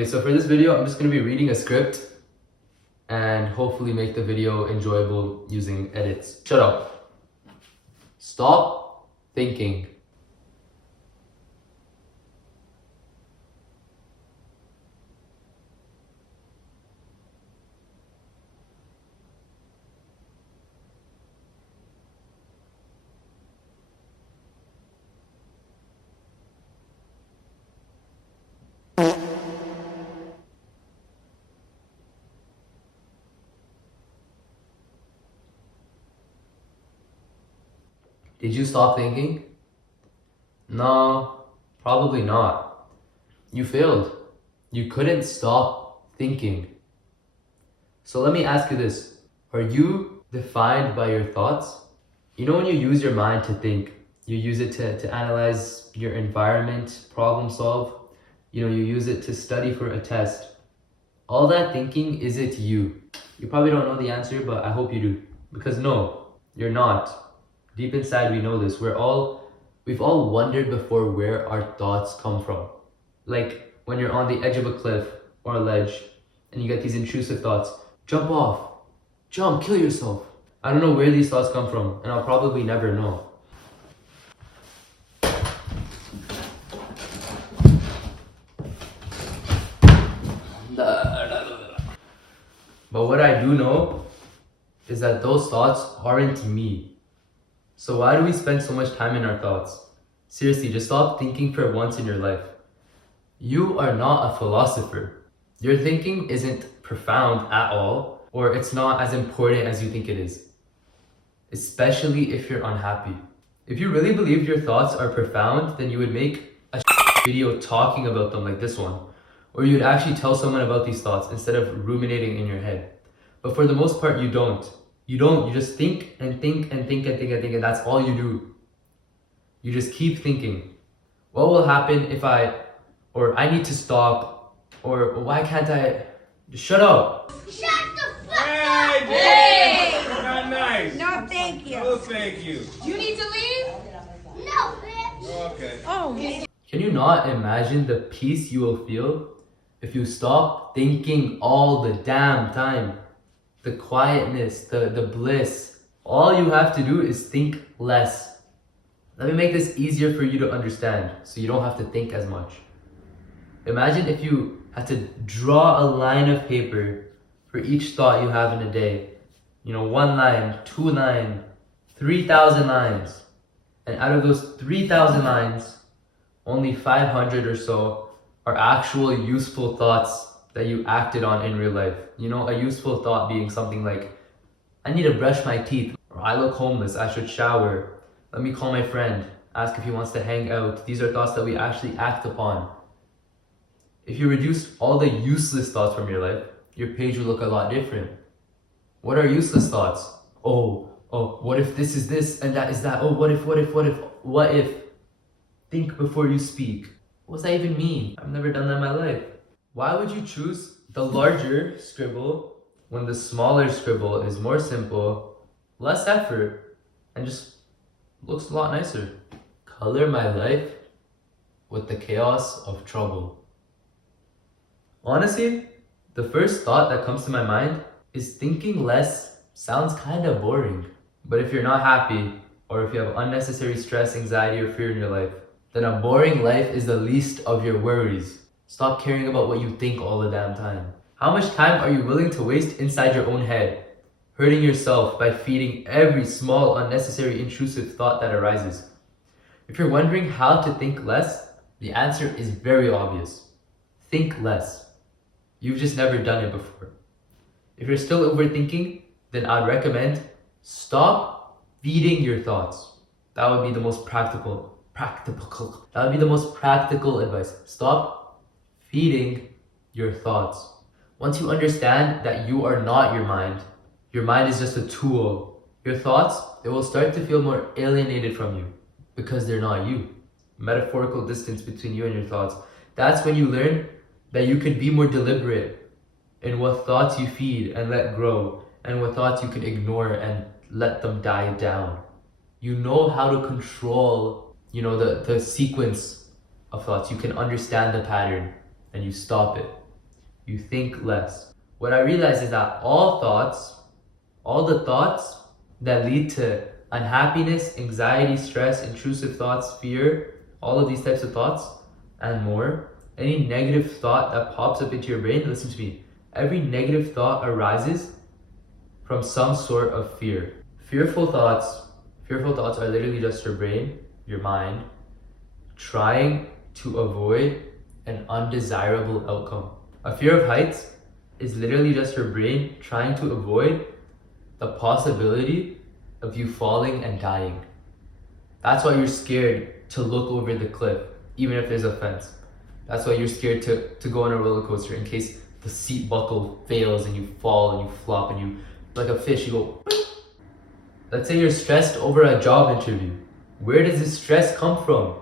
Okay, so for this video, I'm just going to be reading a script and hopefully make the video enjoyable using edits. Shut up. Stop thinking. Did you stop thinking? No, probably not. You failed. You couldn't stop thinking. So let me ask you this. Are you defined by your thoughts? You know when you use your mind to think, you use it to analyze your environment, problem solve, you use it to study for a test. All that thinking, is it you? You probably don't know the answer, but I hope you do. Because no, you're not. Deep inside, we know this. We've all wondered before where our thoughts come from. Like when you're on the edge of a cliff or a ledge and you get these intrusive thoughts, jump off, jump, kill yourself. I don't know where these thoughts come from, and I'll probably never know. But what I do know is that those thoughts aren't me. So why do we spend so much time in our thoughts? Seriously, just stop thinking for once in your life. You are not a philosopher. Your thinking isn't profound at all, or it's not as important as you think it is. Especially if you're unhappy. If you really believed your thoughts are profound, then you would make a video talking about them like this one. Or you'd actually tell someone about these thoughts instead of ruminating in your head. But for the most part, you don't. You just think and think and think and think and think, and that's all you do. You just keep thinking. What will happen if I need to stop, or why can't I? Just shut up. Shut the fuck Hey, up! hey! Not nice. No, thank you. No, thank you. You need to leave? No, bitch. Okay. Oh. Can you not imagine the peace you will feel if you stop thinking all the damn time? The quietness, the bliss. All you have to do is think less. Let me make this easier for you to understand so you don't have to think as much. Imagine if you had to draw a line of paper for each thought you have in a day. 1 line, 2 lines, 3,000 lines. And out of those 3,000 lines, only 500 or so are actual useful thoughts that you acted on in real life. A useful thought being something like, I need to brush my teeth, or I look homeless, I should shower, let me call my friend, ask if he wants to hang out. These are thoughts that we actually act upon. If you reduced all the useless thoughts from your life, your page would look a lot different. What are useless thoughts? Oh, what if this is this and that is that? Oh, what if? Think before you speak. What does that even mean? I've never done that in my life. Why would you choose the larger scribble when the smaller scribble is more simple, less effort, and just looks a lot nicer? Color my life with the chaos of trouble. Honestly, the first thought that comes to my mind is thinking less sounds kind of boring. But if you're not happy, or if you have unnecessary stress, anxiety, or fear in your life, then a boring life is the least of your worries. Stop caring about what you think all the damn time. How much time are you willing to waste inside your own head, hurting yourself by feeding every small, unnecessary, intrusive thought that arises? If you're wondering how to think less, the answer is very obvious. Think less. You've just never done it before. If you're still overthinking, then I'd recommend stop feeding your thoughts. That would be the most practical advice. Stop feeding your thoughts. Once you understand that you are not your mind is just a tool. Your thoughts, they will start to feel more alienated from you because they're not you. Metaphorical distance between you and your thoughts. That's when you learn that you can be more deliberate in what thoughts you feed and let grow, and what thoughts you can ignore and let them die down. You know how to control, the sequence of thoughts. You can understand the pattern and you stop it. you think less. What I realized is that all the thoughts that lead to unhappiness, anxiety, stress, intrusive thoughts, fear, all of these types of thoughts and more, any negative thought that pops up into your brain, listen to me, every negative thought arises from some sort of fear. Fearful thoughts are literally just your brain, your mind, trying to avoid an undesirable outcome. A fear of heights is literally just your brain trying to avoid the possibility of you falling and dying. That's why you're scared to look over the cliff, even if there's a fence. That's why you're scared to go on a roller coaster in case the seat buckle fails and you fall and you flop and you, like a fish, you go. Let's say you're stressed over a job interview. Where does this stress come from?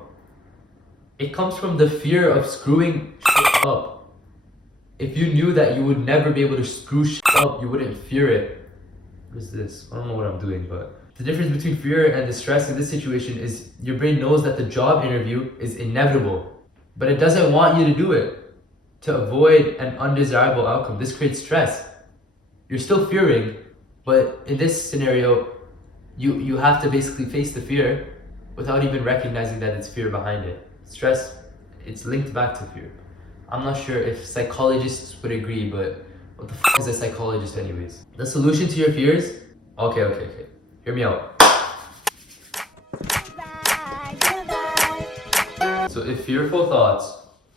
It comes from the fear of screwing shit up. If you knew that you would never be able to screw shit up, you wouldn't fear it. What is this? I don't know what I'm doing, but the difference between fear and the stress in this situation is your brain knows that the job interview is inevitable, but it doesn't want you to do it to avoid an undesirable outcome. This creates stress. You're still fearing, but in this scenario, you have to basically face the fear without even recognizing that it's fear behind it. Stress, it's linked back to fear. I'm not sure if psychologists would agree, but what the f is a psychologist anyways? The solution to your fears? Okay. Hear me out. So if fearful thoughts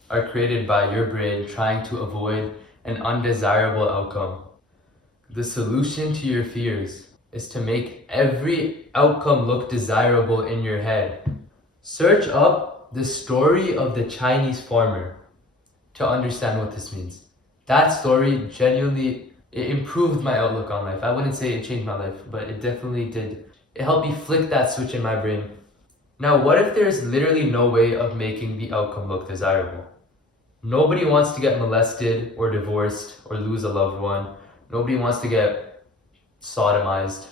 are created by your brain trying to avoid an undesirable outcome, the solution to your fears is to make every outcome look desirable in your head. Search up the story of the Chinese farmer to understand what this means. That story genuinely, it improved my outlook on life. I wouldn't say it changed my life, but it definitely did. It helped me flick that switch in my brain. Now, what if there's literally no way of making the outcome look desirable? Nobody wants to get molested or divorced or lose a loved one. Nobody wants to get sodomized.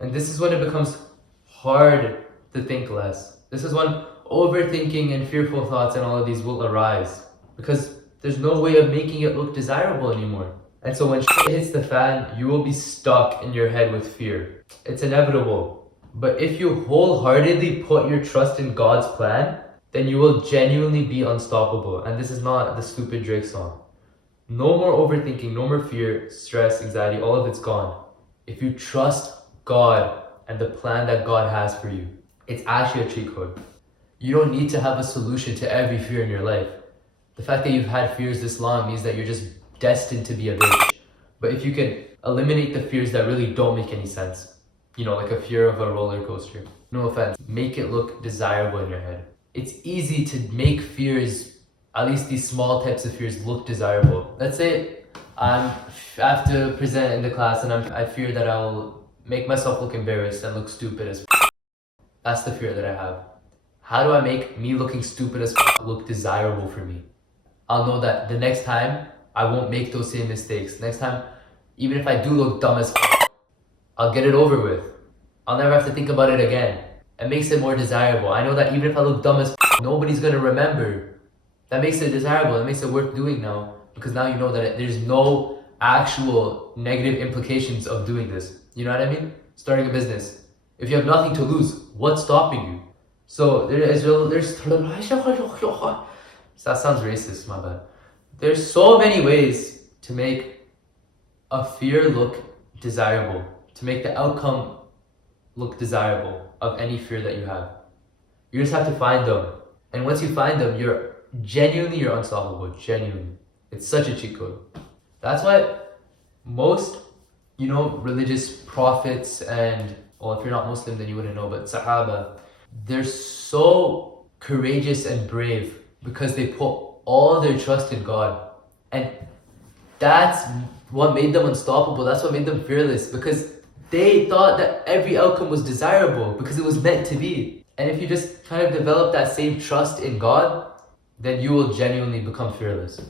And this is when it becomes hard to think less. This is when overthinking and fearful thoughts and all of these will arise because there's no way of making it look desirable anymore. And so when shit hits the fan, you will be stuck in your head with fear. It's inevitable. But if you wholeheartedly put your trust in God's plan, then you will genuinely be unstoppable. And this is not the stupid Drake song. No more overthinking, no more fear, stress, anxiety, all of it's gone. If you trust God and the plan that God has for you, it's actually a cheat code. You don't need to have a solution to every fear in your life. The fact that you've had fears this long means that you're just destined to be a bitch. But if you can eliminate the fears that really don't make any sense, like a fear of a roller coaster, no offense, make it look desirable in your head. It's easy to make fears, at least these small types of fears, look desirable. Let's say I have to present in the class and I fear that I'll make myself look embarrassed and look stupid as That's the fear that I have. How do I make me looking stupid as look desirable for me? I'll know that the next time I won't make those same mistakes. Next time, even if I do look dumb as I'll get it over with. I'll never have to think about it again. It makes it more desirable. I know that even if I look dumb as nobody's gonna remember. That makes it desirable. It makes it worth doing now. Because now you know that there's no actual negative implications of doing this. You know what I mean? Starting a business. If you have nothing to lose, what's stopping you? So there's that sounds racist, my bad. There's so many ways to make a fear look desirable, to make the outcome look desirable of any fear that you have. You just have to find them. And once you find them, you're unstoppable, genuinely. It's such a cheat code. That's why most, religious prophets and, well, if you're not Muslim, then you wouldn't know, but Sahaba, they're so courageous and brave because they put all their trust in God. And that's what made them unstoppable. That's what made them fearless, because they thought that every outcome was desirable because it was meant to be. And if you just kind of develop that same trust in God, then you will genuinely become fearless.